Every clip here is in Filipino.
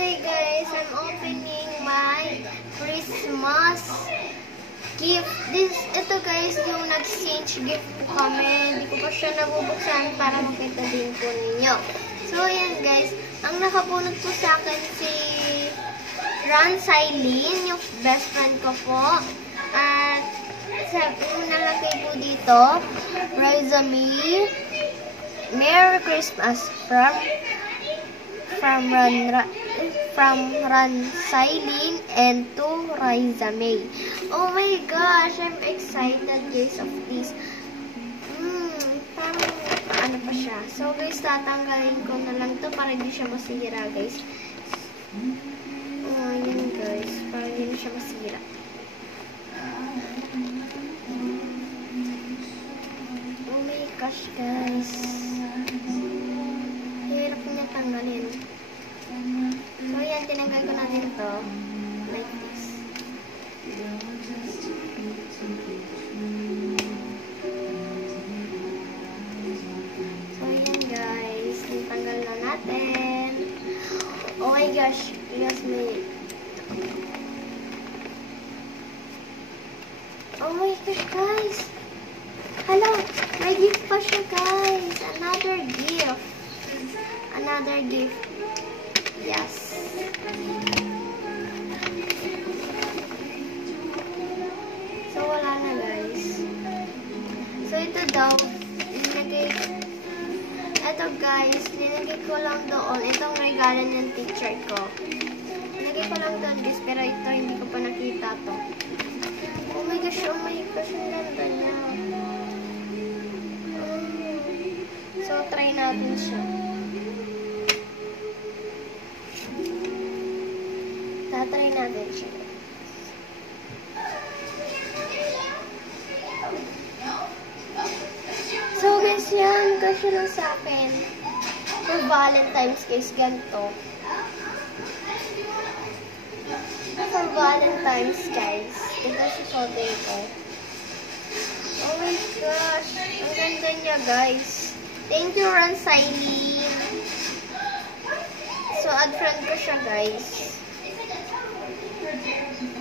today guys, I'm opening my Christmas gift. Ito guys, yung nag-exchange gift po kami. Hindi ko pa siya nabubuksan para makita din po ninyo. So yan guys, ang nakabunot po sa akin si Ron Silene, yung best friend ko po. At yung nalagay po dito, Riza Me, Merry Christmas from Ron Silene and to Riza May. Oh my gosh, I'm excited guys of this. Parang ano pa siya. So guys, tatanggalin ko na lang to para hindi siya masira guys. Oh, yun guys, para hindi siya masira. Oh my gosh guys. Hirap niya tanggalin. So yan, tinanggal ko na din to. Like this. So yan guys, tinanggal na natin. Oh my gosh, yes me. Oh my gosh guys. Hello, may gift pa siya guys. Another gift. Another gift. Yes. So wala na guys. So ito daw, ito guys, linagay ko lang doon. Itong regalo ng teacher ko. Linagay ko lang doon guys, pero ito hindi ko pa nakita to. Oh my gosh, ang ganda niya. So try natin siya. Tatry natin siya. So guys, yan. Kasi lang sa akin. For Valentine's guys, ganito. For Valentine's guys. Ito si Sote ko. Oh my gosh. Ang ganda niya guys. Thank you, Ron Silene. So, add friend ko siya guys.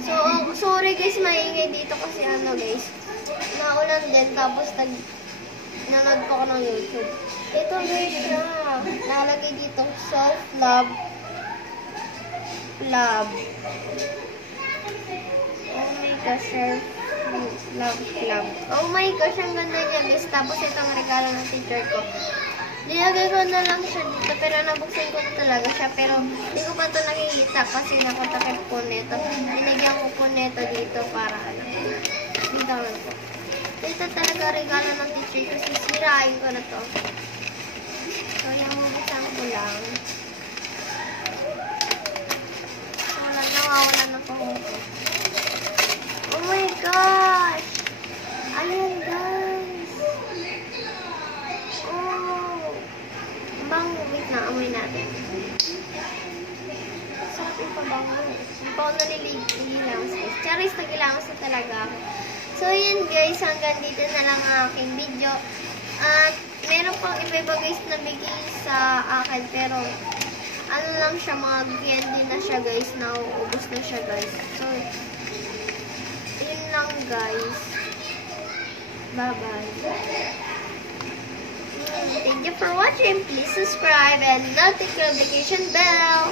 So, sorry guys, maingay dito kasi ano guys, naulan din, tapos nanood po ako ng YouTube. Ito guys siya, nalagay dito, self-love, love. Oh my gosh, self-love, love. Oh my gosh, ang ganda niya guys, tapos itong regalo ng teacher ko. Nilagay ko na lang siya dito, pero nabuksan ko na talaga siya. Pero hindi ko pa ito nakikita kasi nakatakip po nito. Dinagyan ko po nito dito para ano. Dito lang po. Ito talaga regalo ng teacher kasi sirain ko na to. So yung mabuksan ko lang. So wala, nawawala na po ako. Oh my gosh! Ayan guys! Wait na, amoy natin. Sarap yung pabango. Hindi pa ako nalililamos guys. Charis, nagilamos na talaga ako. So yan guys, hanggang dito na lang ang aking video. At meron pang iba guys na bigay sa akin. Pero ano lang siya, mga candy na siya guys. Nauubos na siya guys. So yun lang guys. Bye bye. Thank you for watching. Please subscribe and notification bell.